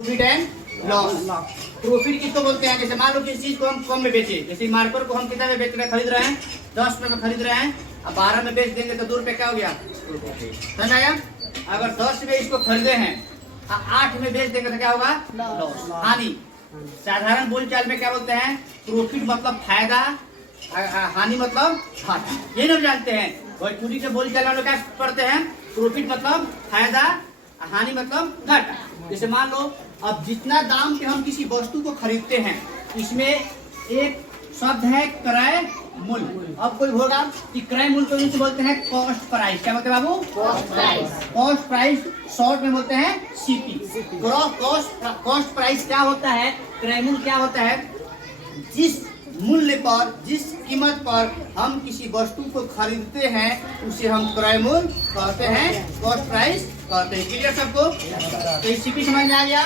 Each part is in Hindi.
Profit and loss. प्रॉफिट किसको बोलते हैं? जैसे मान लो किसी चीज को हम कम में बेचे, जैसे मार्कर को हम कितना में बेच रहे खरीद रहे हैं 10 रुपए में खरीद रहे हैं, अब 12 में बेच देंगे तो 2 रुपए क्या हो गया? समझ आया? अगर 10 में इसको खरीदे हैं 8 में बेच देंगे तो क्या होगा? लॉस, हानि। साधारण बोलचाल में क्या बोलते हैं? प्रॉफिट मतलब फायदा, हानि मतलब घाटा। ये लोग जानते हैं। भोजपुरी के बोलचाल में क्या पढ़ते हैं? प्रॉफिट मतलब फायदा, हानि मतलब घाटा। जैसे मान लो अब जितना दाम पे हम किसी वस्तु को खरीदते हैं इसमें एक शब्द है क्रय मूल्य। अब कोई होगा कि क्रय मूल्य को इंग्लिश बोलते हैं कॉस्ट प्राइस। क्या बोलते हैं बाबू? Cost price. Cost price short में बोलते हैं सीपी। कॉस्ट प्राइस क्या होता है? क्रय मूल्य क्या होता है? जिस मूल्य पर, जिस कीमत पर हम किसी वस्तु को खरीदते हैं उसे हम क्रय मूल्य कहते हैं, कॉस्ट प्राइस कहते हैं। क्लियर सबको? तो सीपी समझ में आ गया।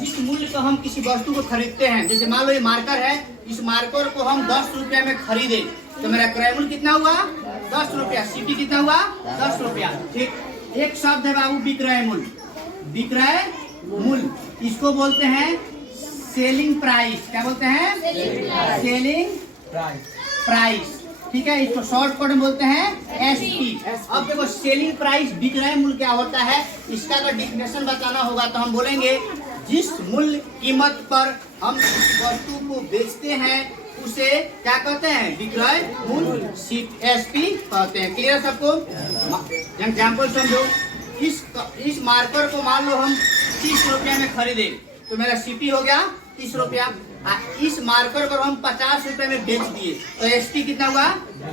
जिस मूल्य पर हम किसी वस्तु को खरीदते हैं, जैसे मान लो ये मार्कर है, इस मार्कर को हम 10 रुपया में खरीदे तो मेरा क्रय मूल्य कितना हुआ? 10 रुपया। सीपी कितना हुआ? 10 रुपया। ठीक। एक शब्द है बाबू विक्रय मूल्य। विक्रय मूल्य इसको बोलते हैं सेलिंग प्राइस। क्या बोलते हैं? Selling price. ठीक है, इसको शॉर्ट कट में बोलते हैं एसपी। अब देखो सेलिंग प्राइस विक्रय मूल्य क्या होता है, इसका अगर डिफिनेशन बताना होगा तो हम बोलेंगे जिस मूल्य कीमत पर हम वस्तु को बेचते हैं उसे क्या कहते हैं? विक्रय मूल्य, एसपी कहते हैं। क्लियर सबको? एग्जाम्पल समझो। इस मार्कर को मान लो हम 30 रुपया में खरीदे तो मेरा सीपी हो गया 30 रुपया। इस मार्कर पर हम 50 रुपए में बेच दिए तो एसपी कितना हुआ?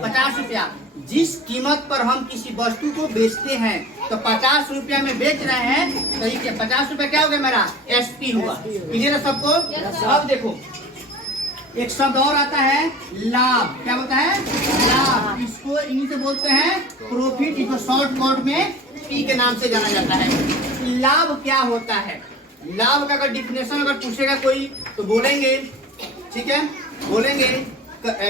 50 रुपया। जिस कीमत पर हम किसी वस्तु को बेचते हैं तो 50 रुपया में बेच रहे हैं तो ये 50 रुपया क्या हो गया? मेरा एसपी हुआ। क्लियर है सबको? अब देखो एक शब्द और आता है लाभ। क्या बोलता है? लाभ। इसको इंग्लिश में बोलते हैं प्रॉफिट। इसको शॉर्ट कट में पी के नाम से जाना जाता है। लाभ क्या होता है? लाभ का अगर डिफिनेशन अगर पूछेगा कोई तो बोलेंगे, ठीक है, बोलेंगे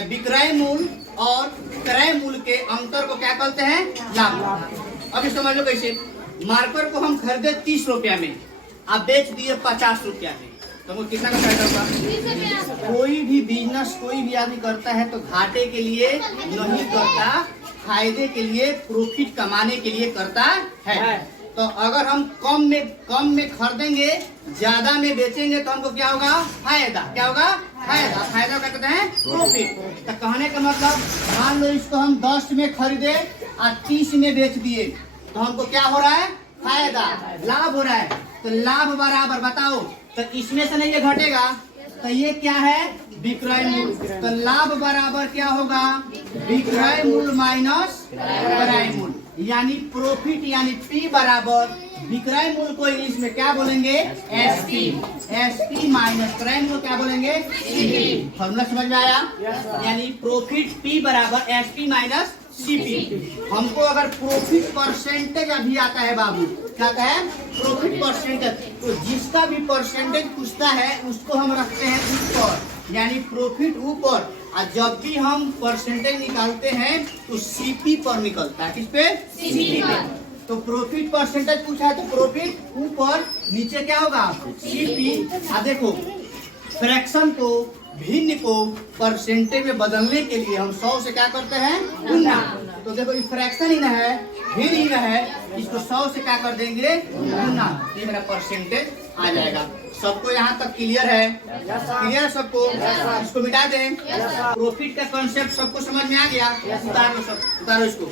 विक्रय मूल्य और क्रय मूल्य के अंतर को क्या कहते हैं? लाभ। अब समझ लो कैसे। मार्कर को हम खरीदे 30 रुपया में, आप बेच दिए 50 रुपया में, तो कितना का फायदा होगा? कोई भी बिजनेस कोई भी आदमी करता है तो घाटे के लिए नहीं करता, फायदे के लिए, प्रॉफिट कमाने के लिए करता है। तो अगर हम कम में खरीदेंगे, ज्यादा में बेचेंगे तो हमको क्या होगा? फायदा। क्या होगा? फायदा। फायदा क्या कहते हैं? प्रॉफिट। तो कहने का मतलब मान लो इसको हम 10 में खरीदे और 30 में बेच दिए तो हमको क्या हो रहा है? फायदा, लाभ हो रहा है। तो लाभ बराबर बताओ, तो इसमें से नहीं ये घटेगा तो ये क्या है? विक्रय मूल्य। तो लाभ बराबर क्या होगा? विक्रय मूल्य माइनस क्रय मूल्य, यानी प्रॉफिट, यानी पी बराबर विक्रय मूल्य को इंग्लिश में क्या बोलेंगे? एसपी। एसपी माइनस क्रय मूल्य क्या बोलेंगे? सीपी। फॉर्मूला समझ में आया? यानी प्रॉफिट पी बराबर एसपी माइनस सीपी। हमको अगर प्रॉफिट परसेंटेज अभी आता है बाबू, क्या आता है? Profit percentage. तो जिसका भी परसेंटेज पूछता है उसको हम रखते हैं ऊपर, यानी प्रॉफिट ऊपर। और जब भी हम परसेंटेज निकालते हैं तो सीपी पर निकलता है। किस पे? सीपी पे। तो प्रॉफिट परसेंटेज पूछा है तो प्रॉफिट ऊपर, नीचे क्या होगा? सीपी। अब देखो फ्रैक्शन को, भिन्न को परसेंटेज में बदलने के लिए हम 100 से क्या करते हैं? गुना। तो देखो ये फ्रैक्शन ही ना है, भिन्न ही ना है, इसको 100 से क्या कर देंगे? गुना। ये मेरा परसेंटेज आ जाएगा। सबको यहाँ तक क्लियर है? क्लियर है सबको? इसको मिटा दें। प्रॉफिट का कॉन्सेप्ट सबको समझ में आ गया? उतारो इसको।